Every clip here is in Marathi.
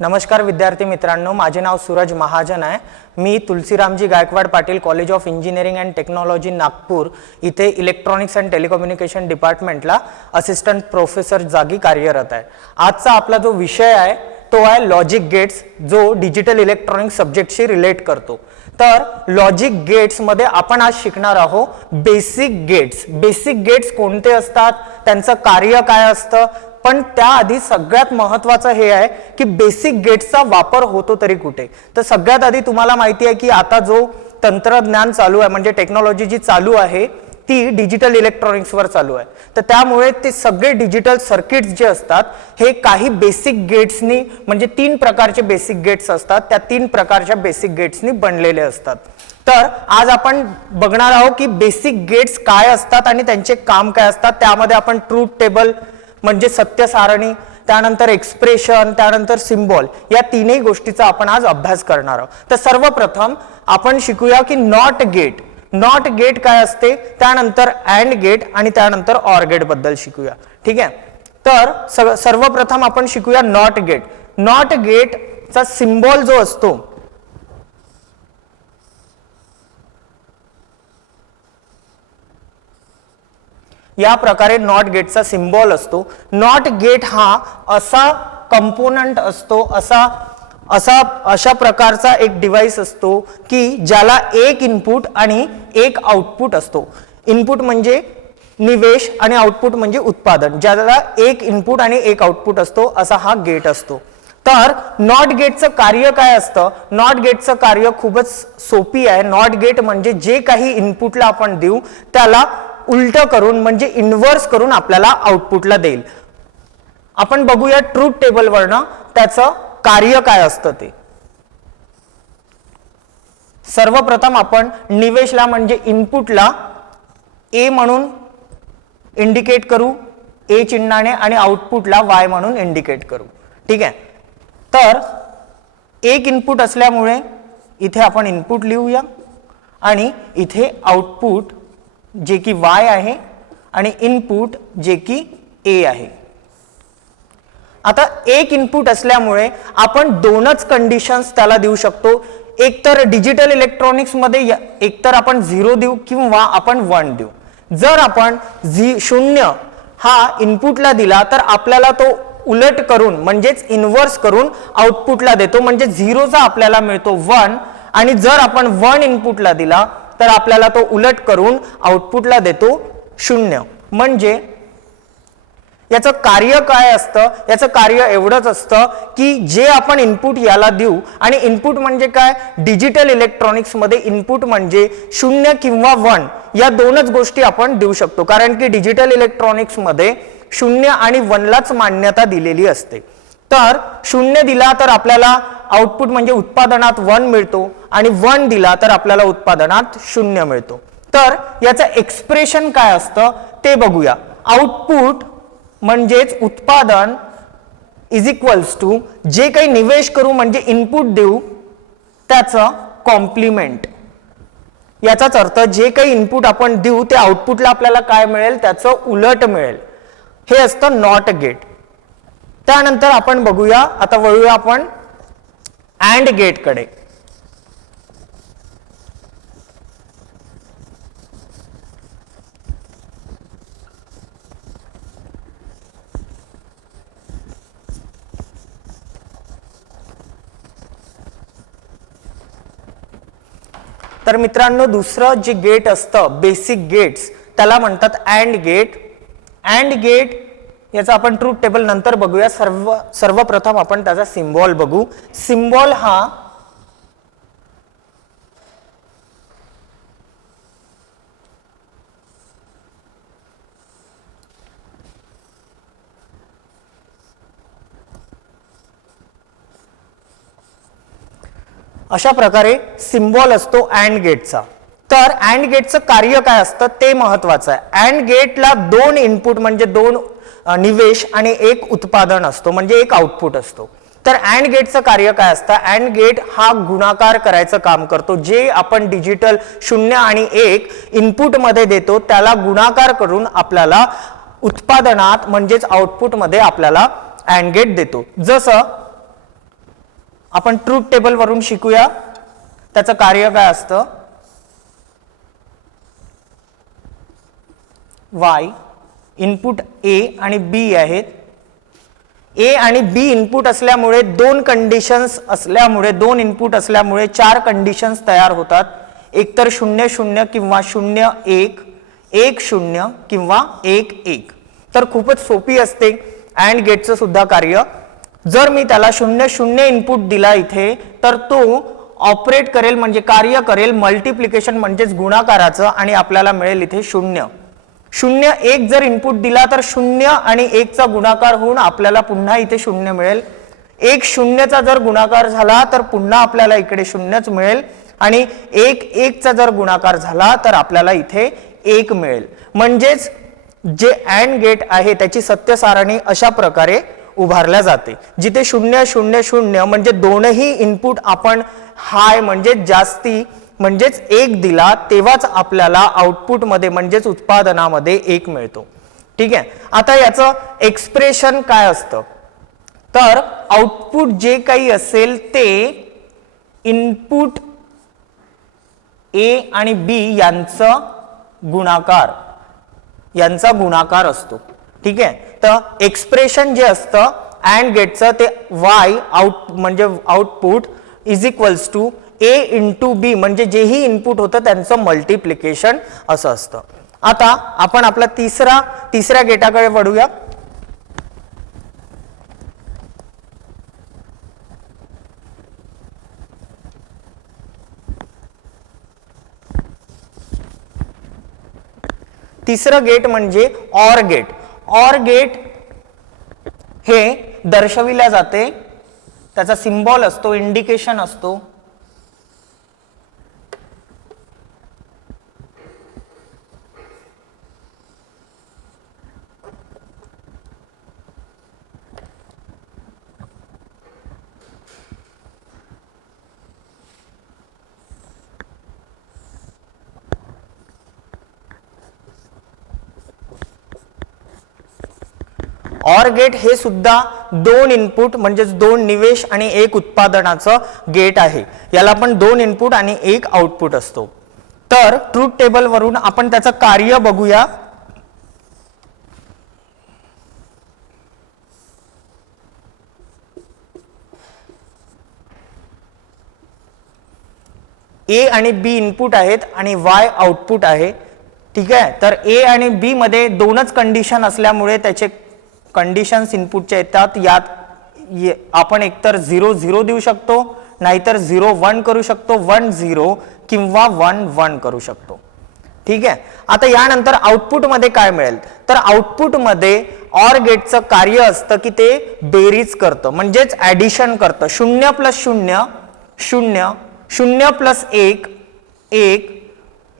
नमस्कार विद्यार्थी मित्रांनो, माझे नाव सूरज महाजन आहे। मी तुलसीरामजी Gaikwad Patil college of engineering and technology Nagpur इथे इलेक्ट्रॉनिक्स अँड टेलिकम्युनिकेशन डिपार्टमेंटला असिस्टंट प्रोफेसर जागी कार्यरत आहे। आजचा आपला जो विषय आहे तो आहे लॉजिक गेट्स, जो डिजिटल इलेक्ट्रॉनिक्स सब्जेक्टशी रिलेट करतो। तर लॉजिक गेट्स मध्ये आपण आज शिकणार आहोत बेसिक गेट्स। बेसिक गेट्स कोणते असतात, त्यांचं कार्य काय असतं, पण त्याआधी सगळ्यात महत्त्वाचं हे आहे की बेसिक गेट्सचा वापर होतो तरी कुठे। तर सगळ्यात आधी तुम्हाला माहिती आहे की आता जो तंत्रज्ञान चालू आहे म्हणजे टेक्नॉलॉजी जी चालू आहे ती डिजिटल इलेक्ट्रॉनिक्सवर चालू आहे। तर त्यामुळे ते सगळे डिजिटल सर्किट्स जे असतात हे काही बेसिक गेट्सनी म्हणजे 3 प्रकारचे बेसिक गेट्स असतात, त्या 3 प्रकारच्या बेसिक गेट्सनी बनलेले असतात। तर आज आपण बघणार आहोत की बेसिक गेट्स काय असतात आणि त्यांचे काम काय असतात। त्यामध्ये आपण ट्रूथ टेबल म्हणजे सत्य सारणी, त्यानंतर एक्सप्रेशन, त्यानंतर सिम्बॉल, या तीनही गोष्टीचा आपण आज अभ्यास करणार आहोत। तर सर्वप्रथम आपण शिकूया की नॉट गेट। नॉट गेट काय असते, त्यानंतर अँड गेट आणि त्यानंतर ऑर गेट बद्दल शिकूया। ठीक आहे, तर सर्वप्रथम आपण शिकूया नॉट गेट। नॉट गेटचा सिम्बॉल जो असतो या प्रकारे नॉट गेटचा सिम्बॉल असतो। नॉट गेट हा असा कंपोनंट असतो, अशा प्रकारचा एक डिव्हाइस असतो की ज्याला एक इनपुट आणि एक आउटपुट असतो। इनपुट म्हणजे निवेश आणि आउटपुट म्हणजे उत्पादन, ज्याला एक इनपुट आणि एक आउटपुट असतो, असा हा गेट असतो। तर नॉट गेटचं कार्य काय असतं? नॉट गेटचं कार्य खूपच सोपी आहे। नॉट गेट म्हणजे जे काही इनपुटला आपण देऊ त्याला उलट करून म्हणजे इन्व्हर्स करून आपल्याला आउटपुटला देईल। आपण बघूया ट्रूथ टेबल वरनं त्याचं कार्य काय असतं ते। सर्वप्रथम आपण निवेशला म्हणजे इनपुटला ए म्हणून इंडिकेट करू, ए चिन्हाने, आणि आउटपुटला वाय म्हणून इंडिकेट करू। ठीक आहे, तर एक इनपुट असल्यामुळे इथे आपण इनपुट लिहूया आणि इथे आउटपुट जे की y आहे आणि इनपुट जे की a आहे। आता एक इनपुट असल्यामुळे आपण दोनच कंडिशन्स त्याला देऊ शकतो। एकतर डिजिटल इलेक्ट्रॉनिक्स मध्ये एकतर आपण 0 देऊ किंवा आपण 1 देऊ। जर आपण 0 हा इनपुटला दिला तर आपल्याला तो उलट करून म्हणजेच इन्व्हर्स करून आउटपुटला देतो, म्हणजे 0 चा आपल्याला मिळतो 1, आणि जर आपण 1 इनपुटला दिला तर आपल्याला तो उलट करून आउटपुटला देतो 0। म्हणजे याचं कार्य काय असतं? याचं कार्य एवढंच असतं की जे आपण इनपुट याला देऊ, आणि इनपुट म्हणजे काय, डिजिटल इलेक्ट्रॉनिक्स मध्ये इनपुट म्हणजे 0 किंवा 1 या दोनच गोष्टी आपण देऊ शकतो, कारण की डिजिटल इलेक्ट्रॉनिक्स मध्ये 0 आणि 1 लाच मान्यता दिलेली असते। तर 0 दिला तर आपल्याला आउटपुट म्हणजे उत्पादनात 1 मिळतो, आणि 1 दिला तर आपल्याला उत्पादनात 0 मिळतो। तर याचं एक्सप्रेशन काय असतं ते बघूया। आउटपुट म्हणजेच उत्पादन इज इक्वल्स टू जे काही निवेश करू म्हणजे इनपुट देऊ त्याचं कॉम्प्लिमेंट। याचाच अर्थ जे काही इनपुट आपण देऊ ते आउटपुटला आपल्याला काय मिळेल, त्याचं उलट मिळेल। हे असतं नॉट गेट। त्यानंतर आपण बघूया, आता वळूया आपण अँड गेट कडे। तर मित्रांनो, दुसरं जे गेट असतं बेसिक गेट्स त्याला म्हणतात अँड गेट। अँड गेट याचा आपण ट्रूथ टेबल नंतर बघूया। सर्वप्रथम आपण त्याचा सिम्बॉल बघू। सिम्बॉल हा अशा प्रकारे सिम्बॉल असतो अँड गेटचा। तर अँड गेटचं कार्य काय असतं ते महत्वाचं आहे। अँड गेटला 2 इनपुट म्हणजे 2 निवेश आणि एक उत्पादन असतो म्हणजे एक आउटपुट असतो। तर अँड गेटचं कार्य काय असतं? अँड गेट हा गुणाकार करायचं काम करतो। जे आपण डिजिटल 0 आणि 1 इनपुट मध्ये देतो त्याला गुणाकार करून आपल्याला उत्पादनात म्हणजेच आउटपुट मध्ये आपल्याला अँड गेट देतो। जसं आपण ट्रूथ टेबल वरून शिकूया त्याचं कार्य काय असतं. y इनपुट a आणि b आहेत. ए आणि बी इनपुट असल्यामुळे दोन कंडिशन्स असल्यामुळे, दोन इनपुट असल्यामुळे 4 कंडिशन्स तयार होतात. एकतर 0 0 किंवा 0 1, 1 0 किंवा 1 1. तर खूपच सोपी असते अँड गेटचं सुद्धा कार्य. जर मी त्याला 0 0 इनपुट दिला इथे तर तो ऑपरेट करेल म्हणजे कार्य करेल मल्टिप्लिकेशन म्हणजेच गुणाकाराचं आणि आपल्याला मिळेल इथे 0 0 1 जर इनपुट दिला तर 0 आणि 1 चा गुणाकार होऊन आपल्याला पुन्हा इथे 0 मिळेल. 1 0 चा जर गुणाकार झाला तर पुन्हा आपल्याला इकडे 0च मिळेल आणि 1 1 चा जर गुणाकार झाला तर आपल्याला इथे 1 मिळेल. म्हणजेच जे अँड गेट आहे त्याची सत्य सारणी अशा प्रकारे उभारल्या जाते, जिथे 0 0 0 म्हणजे दोनही इनपुट आपण हाय म्हणजे जास्ती म्हणजेच 1 दिला तेव्हाच आपल्याला आउटपुट मध्ये म्हणजेच उत्पादनामध्ये 1 मिळतो. ठीक आहे. आता याचं एक्सप्रेशन काय असतं तर आउटपुट जे काही असेल ते इनपुट ए आणि बी यांचा गुणाकार असतो. ठीक आहे. तर एक्सप्रेशन जे असतं अँड गेटचं ते y आउट म्हणजे output is equals to a into B म्हणजे जेही इनपुट होतं त्यांचं मल्टिप्लिकेशन असं असतं. आता आपण आपला तिसऱ्या गेटाकडे वळूया. तिसरं गेट म्हणजे ऑर गेट. ऑर गेट हे दर्शविल्या जाते, त्याचा सिम्बॉल असतो, इंडिकेशन असतो. ऑर गेट हे सुद्धा 2 इनपुट म्हणजेच 2 निवेश आणि 1 उत्पादनाचं गेट आहे. याला पण 2 इनपुट आणि 1 आउटपुट असतो. तर ट्रूथ टेबल वरून आपण त्याचं कार्य बघूया. ए आणि बी इनपुट आहेत आणि वाय आउटपुट आहे. ठीक आहे. तर ए आणि बी मध्ये दोनच कंडिशन असल्यामुळे त्याचे कंडिशन्स इनपुटच्या येतात. यात आपण एकतर 0 0 देऊ शकतो, नाहीतर 0 1 करू शकतो, 1 0 किंवा 1 1 करू शकतो. ठीक आहे. आता यानंतर आउटपुट मध्ये काय मिळेल तर आउटपुट मध्ये ऑर गेटचं कार्य असतं की ते बेरीज करतं म्हणजेच ऍडिशन करतं. 0 + 0 0 0 + 1 1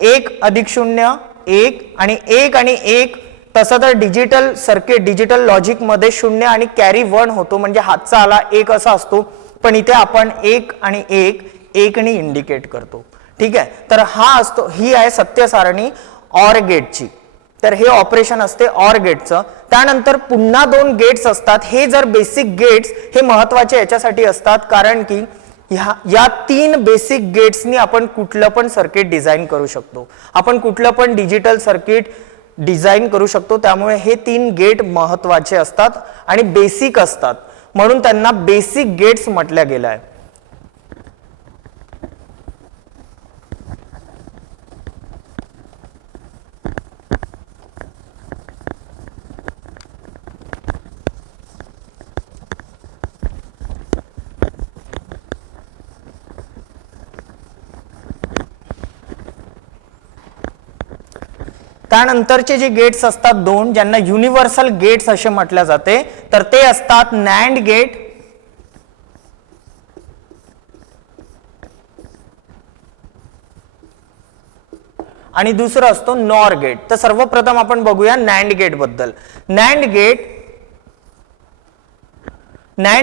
1 + 0 1 आणि 1 आणि 1. तसं तर डिजिटल सर्किट डिजिटल लॉजिक मध्ये 0 आणि कॅरी 1 होतो म्हणजे हातचा आला 1 असा असतो, पण इथे आपण 1 आणि 1 1 ने इंडिकेट करतो. ठीक आहे. तर ही आहे सत्य सारणी ऑर गेटची. तर हे ऑपरेशन असते ऑर गेटचं. त्यानंतर पुन्हा 2 गेट्स असतात. हे जर बेसिक गेट्स हे महत्वाचे याच्यासाठी असतात कारण की या 3 बेसिक गेट्सनी आपण कुठलं पण सर्किट डिझाइन करू शकतो, आपण कुठलं पण डिजिटल सर्किट डिझाइन करू शकतो. त्यामुळे हे 3 गेट महत्वाचे असतात आणि बेसिक असतात म्हणून त्यांना बेसिक गेट्स म्हटलं गेलं आहे. त्यानंतरचे जे गेट्स असतात 2 ज्यांना युनिव्हर्सल गेट्स असे म्हटले जाते तर ते असतात नॅन्ड गेट आणि दुसरं असतो नॉर गेट. तर सर्वप्रथम आपण बघूया नॅन्ड गेट बद्दल. नॅन्ड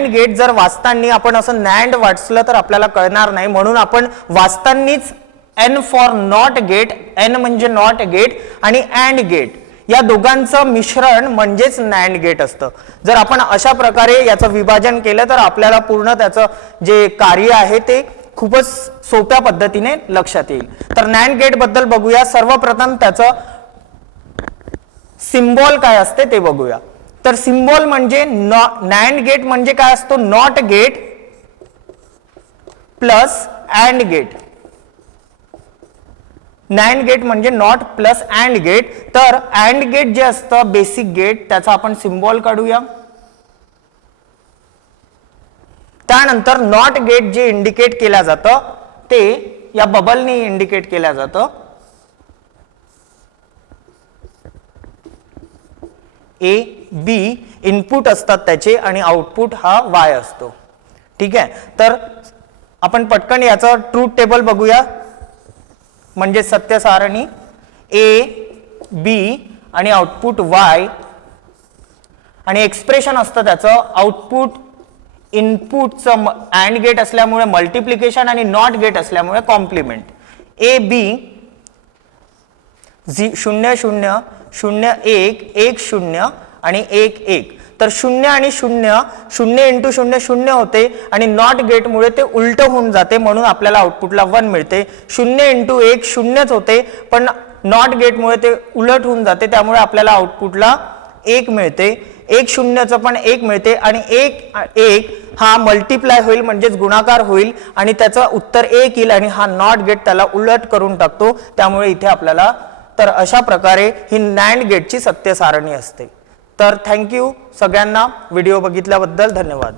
गेट जर वाचताना आपण असं नॅन्ड वाचलं तर आपल्याला कळणार नाही म्हणून आपण वाचतानाच N for not gate, N म्हणजे नॉट गेट आणि अँड गेट या दोघांचं मिश्रण म्हणजेच नॅन्ड गेट असतं. जर आपण अशा प्रकारे याचं विभाजन केलं तर आपल्याला पूर्ण त्याचं जे कार्य आहे ते खूपच सोप्या पद्धतीने लक्षात येईल. तर नॅन्ड गेट बद्दल बघूया. सर्वप्रथम त्याचं सिम्बॉल काय असते ते बघूया. तर सिम्बॉल म्हणजे नॅन्ड गेट म्हणजे काय असतो, NOT gate plus AND gate. NAND gate म्हणजे नॉट प्लस अँड गेट. तर अँड गेट जे असतं बेसिक गेट त्याचा आपण सिम्बॉल काढूया. त्यानंतर नॉट गेट जे इंडिकेट केलं जातं ते या बबलने इंडिकेट केलं जातं. ए बी इनपुट असतात त्याचे आणि आउटपुट हा वाय असतो. ठीक आहे. तर आपण पटकन याचं ट्रूथ टेबल बघूया म्हणजे सत्य सारणी. ए बी आणि आउटपुट वाय आणि एक्सप्रेशन असतं त्याचं आउटपुट इनपुटचं अँड गेट असल्यामुळे मल्टिप्लिकेशन आणि नॉट गेट असल्यामुळे कॉम्प्लिमेंट. ए बी 0 0 0 1 1 0 आणि 1 1. तर 0 आणि 0 0 इंटू 0 0 होते आणि नॉट गेटमुळे ते उलट होऊन जाते म्हणून आपल्याला आउटपुटला 1 मिळते. 0 इंटू 1 0च होते पण नॉट गेटमुळे ते उलट होऊन जाते त्यामुळे आपल्याला आउटपुटला 1 मिळते. 1 0चं पण 1 मिळते आणि 1 1 हा मल्टिप्लाय होईल म्हणजेच गुणाकार होईल आणि त्याचं उत्तर 1 येईल आणि हा नॉट गेट त्याला उलट करून टाकतो त्यामुळे इथे आपल्याला. तर अशा प्रकारे ही नॅन्ड गेटची सत्य सारणी असते. तर थँक्यू सगळ्यांना व्हिडिओ बघितल्याबद्दल धन्यवाद.